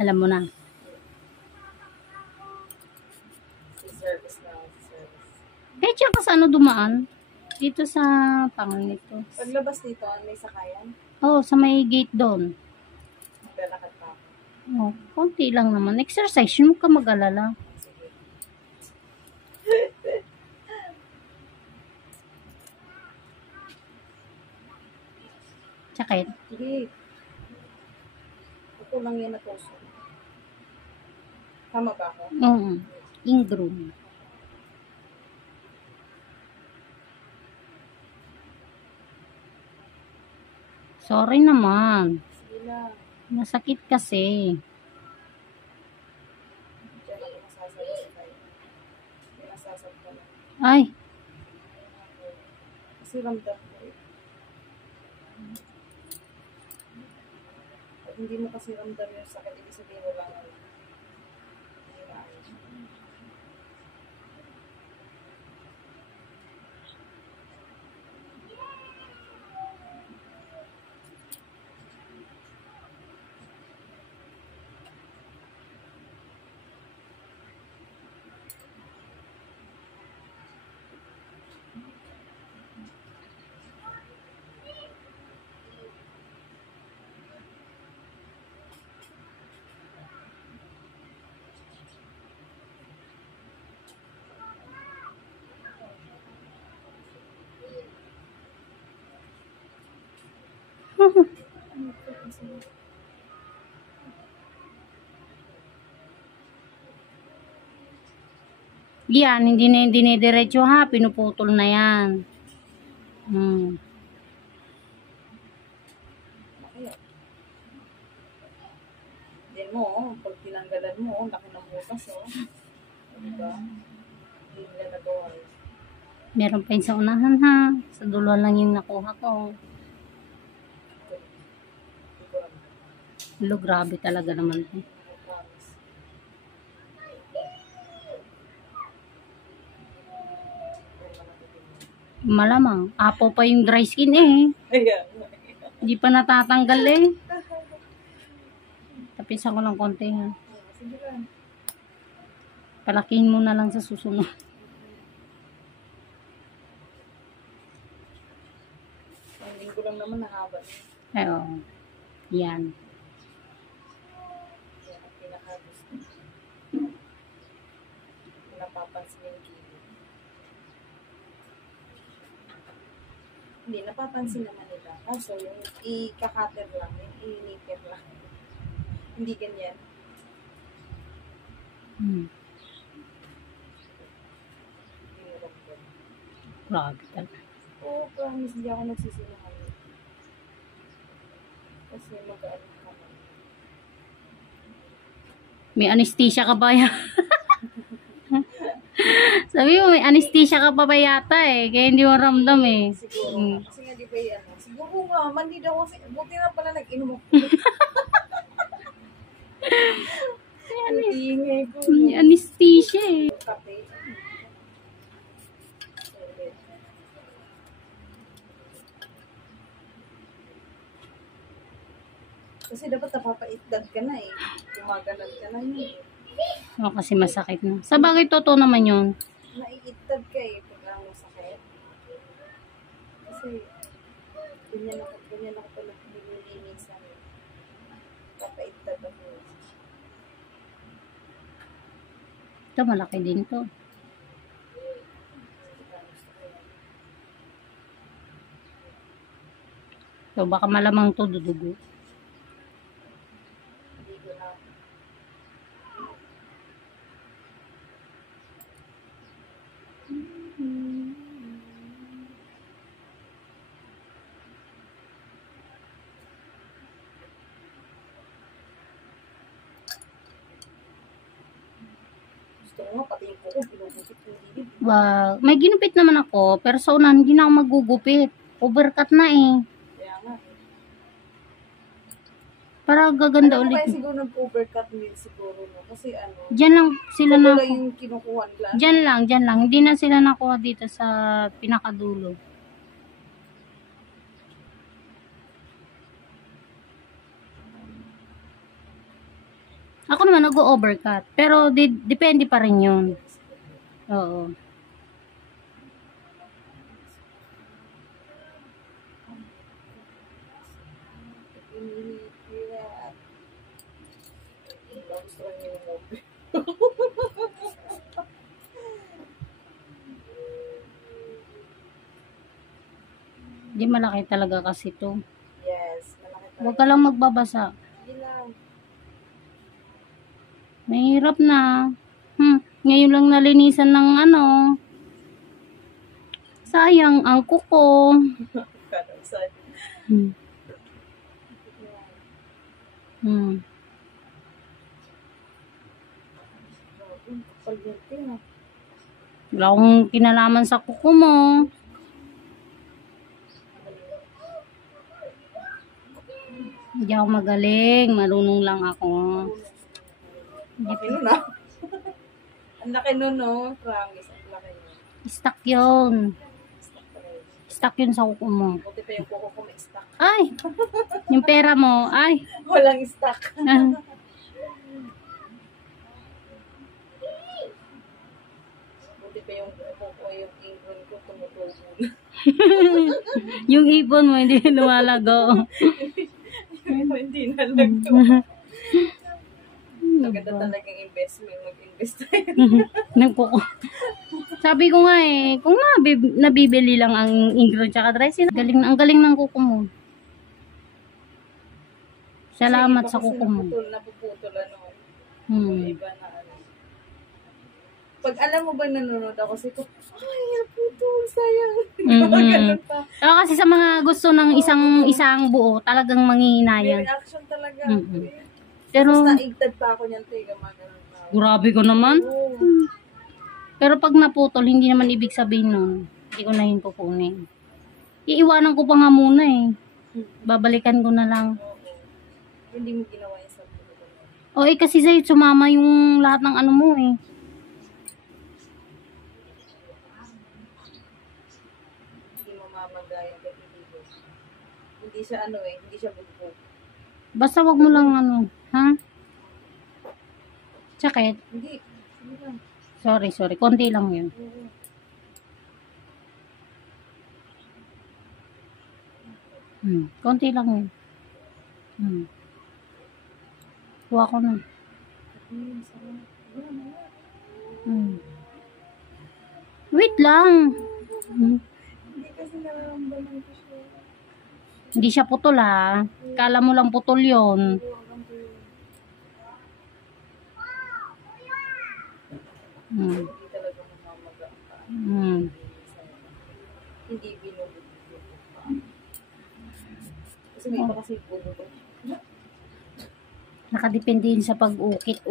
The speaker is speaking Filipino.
Alam mo na. Si service na. Service. Eh, tsaka sa ano dumaan? Dito sa pangal nito. Paglabas dito, may sakayan. Oo, sa may gate doon. Maglalakad pa ako. Oh, konti lang naman. Exercise, yun ka mag-alala. Sige. Sakit. Sige. Ito lang yan na puso. Tama ba ako? Oo. Ingroom. Sorry naman. Sige lang. Masakit kasi. Diyan ako masasabay. Nasasabay. Ay, Kasi ramdam ko eh. Pag hindi mo kasi ramdam yung sakit, ibig sabihin wala nga. Hindi na ayos. yan, hindi na yung dinidiretso ha. Pinuputol na yan. Kaya. Hindi mo, pag tinanggalan mo, laki ng butas oh. Diba? Hindi nila nagawa eh. Meron pa yun sa unahan ha. Sa dulo lang yung nakuha ko. Lo, grabe talaga naman. Malamang. Apo pa yung dry skin eh. Ayan. Hindi pa natatanggal eh. Tapisan ko lang konti ha. Sige lang. Palakihin mo na lang sa susunod. Ang linggo lang naman nahaba. Ay, oo. Yan. Yan ang pinakagusto. Napapansin yung gilid. Hindi, napapansin naman nila. Kaso yung i-kakater lang, yung i-nipper lang. Hindi ganyan. Grabe talaga. Oo, promise, hindi ako nagsisinungaling. Kasi mag-ano ka man. May anesthesia ka ba yan? Sabi mo, may anesthesia ka pa ba yata eh. Kaya hindi mo ramdam eh. Siguro. Kasi nga di ba yan. Siguro nga, mandi daw kasi. Buti na pala nag-inom ako. Ingay ko. May anesthesia eh. Kape. Kasi dapat napapaitdad ka na eh. Gumagalan ka na yun. O, kasi masakit na. Sa bagay, totoo naman yun. Naiitdad ka eh pag lang masakit. Kasi ganyan ako pala nililinisan. Papaitdad ako. Ito, malaki din to. So, baka malamang to dudugo. Gusto ko nga, pati yung kuko, pinugupit yung gilid. May ginupit naman ako, pero sa unahan, hindi na ako magugupit. Overcut na eh. Kaya nga eh. Para gaganda Ano ulit. kaya siguro nag-overcut din siguro, no? Kasi ano, Diyan lang sila kuko na. lang yung kinukuha nila. Diyan lang. Hindi na sila nakuha dito sa pinakadulo. Ako naman nag-overcut. Pero depende pa rin yun. Oo. Gusto ko yung movie. Di malaki talaga kasi to. Yes, malaki talaga. Huwag ka lang magbabasa. Sige lang. Mahirap na. Ngayon lang nalinisan ng ano. Sayang ang kuko. Parang saan. Hmm. Hmm. Pagdating na. Wala akong kinalaman sa kuko mo. Hindi ako magaling. Marunong lang ako. Laki nun ah. Ang laki nun no. Promise, ang laki nun. Stuck yun. Stock talaga. Stuck yun sa kuko mo. Buti pa yung kuko ko may stock. Ay! Yung pera mo. Ay! Walang stock. Buti pa yung kuko ko, yung ingon ko tumutubo. Yung ipon mo hindi lumalago. Hindi na lang to. Maganda talagang investment. Mag-invest tayo. Nagkuko. Sabi ko nga kung nabibili lang ang ingredient tsaka dressing, ang galing ng kuko mo. Salamat sa kuko mo. Napuputol ano. Hmm. Iba na ano. Pag alam mo ba nanonood ako, kasi ko, ay, naputol, sayang. Ganun pa. Kasi sa mga gusto ng isang buo, talagang May manghihinayang. reaction talaga. Pero, Tapos naigtad pa ako niyan, tiga, mga ganun pa. grabe ko naman. Oo. Pero pag naputol, hindi naman ibig sabihin nun. Hindi ko na yun kukunin. Iiwanan ko pa nga muna Babalikan ko na lang. Oo. Hindi mo ginawa yung sa puto. Kasi sa'yo sumama yung lahat ng ano mo Hindi mo mamagaya yung hindi. Hindi siya ano hindi siya bugbog. Basta wag mo lang ha? Sakit? Hindi. Sige lang. Sorry. Konti lang yun. Oo. Konti lang yun. Kuha ko na. Wait lang. Hindi kasi nararamdaman ko siya. Hindi siya putol Kala mo lang putol yon. Hindi talaga mamamaga pa. Hindi binubugbog pa. Kasi may iba kasi bubugbog. Nakadepende yun sa pag-ukit.